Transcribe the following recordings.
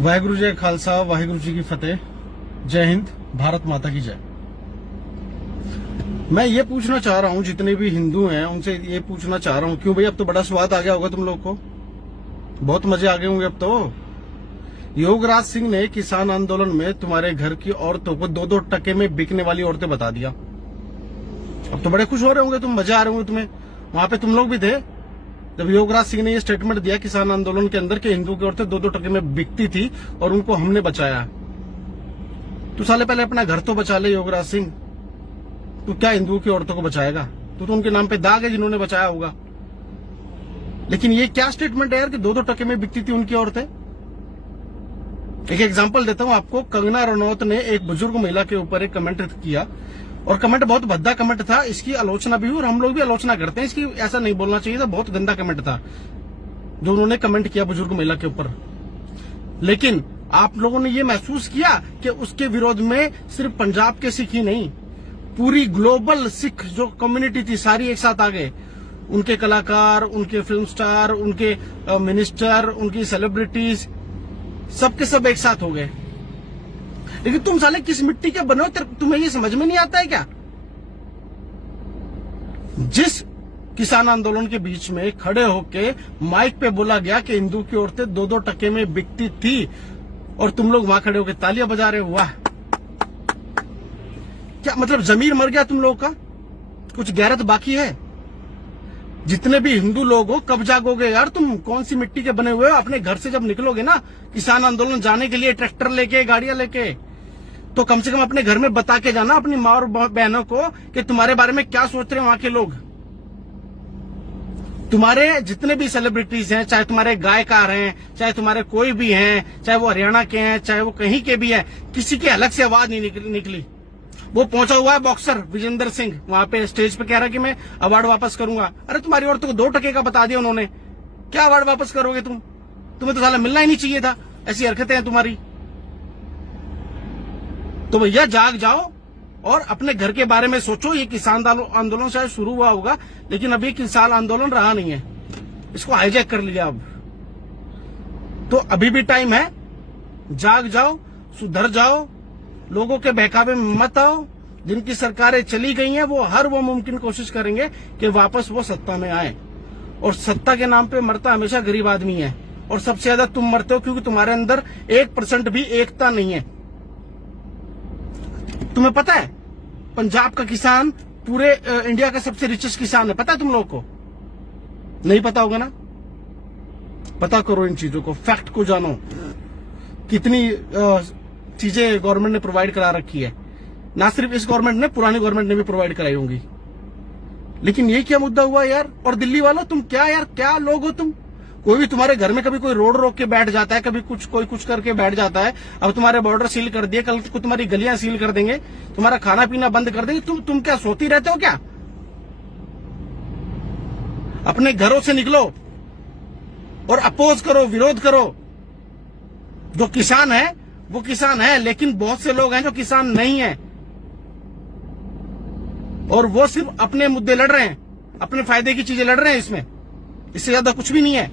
वाहिगुरु जी का खालसा, वाहिगुरु जी की फतेह। जय हिंद, भारत माता की जय। मैं ये पूछना चाह रहा हूँ, जितने भी हिंदू हैं उनसे ये पूछना चाह रहा हूँ, क्यों भाई अब तो बड़ा स्वाद आ गया होगा तुम लोग को, बहुत मजे आ गए होंगे अब तो। योगराज सिंह ने किसान आंदोलन में तुम्हारे घर की औरतों को 2-2 टके में बिकने वाली औरतें बता दिया। अब तो बड़े खुश हो रहे होंगे तुम, मजे आ रहे होंगे तुम्हें। वहां पे तुम लोग भी थे जब योगराज सिंह ने ये स्टेटमेंट दिया किसान आंदोलन के अंदर कि हिंदू की औरतें 2-2 टके में बिकती थी और उनको हमने बचाया। तू साले पहले अपना घर तो बचा ले योगराज सिंह। तू क्या हिंदुओं की औरतों को बचाएगा? तू तो उनके नाम पे दाग है जिन्होंने बचाया होगा। लेकिन ये क्या स्टेटमेंट है यार कि 2-2 टके में बिकती थी उनकी औरतें। एक एग्जांपल देता हूं आपको। कंगना रनौत ने एक बुजुर्ग महिला के ऊपर एक कमेंट किया और कमेंट बहुत भद्दा कमेंट था। इसकी आलोचना भी हुई और हम लोग भी आलोचना करते हैं इसकी, ऐसा नहीं बोलना चाहिए था। बहुत गंदा कमेंट था जो उन्होंने कमेंट किया बुजुर्ग महिला के ऊपर। लेकिन आप लोगों ने ये महसूस किया कि उसके विरोध में सिर्फ पंजाब के सिख ही नहीं, पूरी ग्लोबल सिख जो कम्युनिटी थी सारी एक साथ आ गए। उनके कलाकार, उनके फिल्म स्टार, उनके मिनिस्टर, उनकी सेलिब्रिटीज, सबके सब एक साथ हो गए। लेकिन तुम साले किस मिट्टी के बने हो? तुम्हें ये समझ में नहीं आता है क्या? जिस किसान आंदोलन के बीच में खड़े होके माइक पे बोला गया कि हिंदू की औरतें 2-2 टके में बिकती थी और तुम लोग वहां खड़े होकर तालियां बजा रहे हो। वाह, क्या मतलब जमीर मर गया तुम लोग का? कुछ गैरत बाकी है? जितने भी हिंदू लोग हो, कब जागोगे यार तुम? कौन सी मिट्टी के बने हुए हो? अपने घर से जब निकलोगे ना किसान आंदोलन जाने के लिए, ट्रैक्टर लेके, गाड़ियां लेके, तो कम से कम अपने घर में बता के जाना अपनी माँ और बहनों को कि तुम्हारे बारे में क्या सोच रहे हैं वहां के लोग। तुम्हारे जितने भी सेलिब्रिटीज हैं, चाहे तुम्हारे गायकार हैं, चाहे तुम्हारे कोई भी हैं, चाहे वो हरियाणा के हैं, चाहे वो कहीं के भी हैं, किसी की अलग से आवाज नहीं निकली। वो पहुंचा हुआ है बॉक्सर विजेंद्र सिंह, वहां पे स्टेज पे कह रहा कि मैं अवार्ड वापस करूंगा। अरे तुम्हारी औरतों को 2 टके का बता दिया उन्होंने, क्या अवार्ड वापस करोगे तुम? तुम्हें तो साला मिलना ही नहीं चाहिए था। ऐसी हरकतें हैं तुम्हारी। तो भैया जाग जाओ और अपने घर के बारे में सोचो। ये किसान आंदोलन शायद शुरू हुआ होगा, लेकिन अभी किसान आंदोलन रहा नहीं है, इसको हाईजैक कर लिया अब। तो अभी भी टाइम है, जाग जाओ, सुधर जाओ, लोगों के बहकावे में मत आओ। जिनकी सरकारें चली गई हैं वो हर वो मुमकिन कोशिश करेंगे कि वापस वो सत्ता में आए। और सत्ता के नाम पे मरता हमेशा गरीब आदमी है, और सबसे ज्यादा तुम मरते हो क्योंकि तुम्हारे अंदर 1% भी एकता नहीं है। तुम्हें पता है पंजाब का किसान पूरे इंडिया का सबसे रिचेस्ट किसान है, पता है तुम लोगों को? नहीं पता होगा ना? पता करो इन चीजों को, फैक्ट को जानो। कितनी चीजें गवर्नमेंट ने प्रोवाइड करा रखी है। ना सिर्फ इस गवर्नमेंट ने, पुरानी गवर्नमेंट ने भी प्रोवाइड कराई होंगी। लेकिन ये क्या मुद्दा हुआ यार? और दिल्ली वालों, तुम क्या यार, क्या लोग हो तुम? कोई भी तुम्हारे घर में कभी कोई रोड रोक के बैठ जाता है, कभी कोई कुछ करके बैठ जाता है। अब तुम्हारे बॉर्डर सील कर दिए, कल को तुम्हारी गलियां सील कर देंगे, तुम्हारा खाना पीना बंद कर देंगे। तुम क्या सोती रहते हो क्या? अपने घरों से निकलो और अपोज करो, विरोध करो। जो किसान है वो किसान है, लेकिन बहुत से लोग हैं जो किसान नहीं है और वो सिर्फ अपने मुद्दे लड़ रहे हैं, अपने फायदे की चीजें लड़ रहे हैं। इससे ज्यादा कुछ भी नहीं है।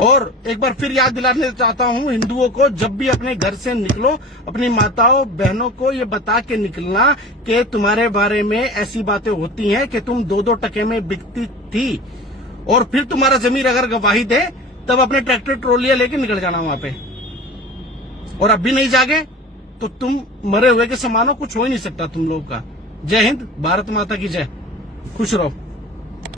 और एक बार फिर याद दिलाने चाहता हूं हिंदुओं को, जब भी अपने घर से निकलो, अपनी माताओं बहनों को ये बता के निकलना कि तुम्हारे बारे में ऐसी बातें होती हैं कि तुम 2-2 टके में बिकती थी। और फिर तुम्हारा जमीर अगर गवाही दे तब अपने ट्रैक्टर ट्रॉलियां लेके निकल जाना वहां पे। और अब भी नहीं जागे तो तुम मरे हुए के समान हो, कुछ हो ही नहीं सकता तुम लोग का। जय हिंद, भारत माता की जय। खुश रहो।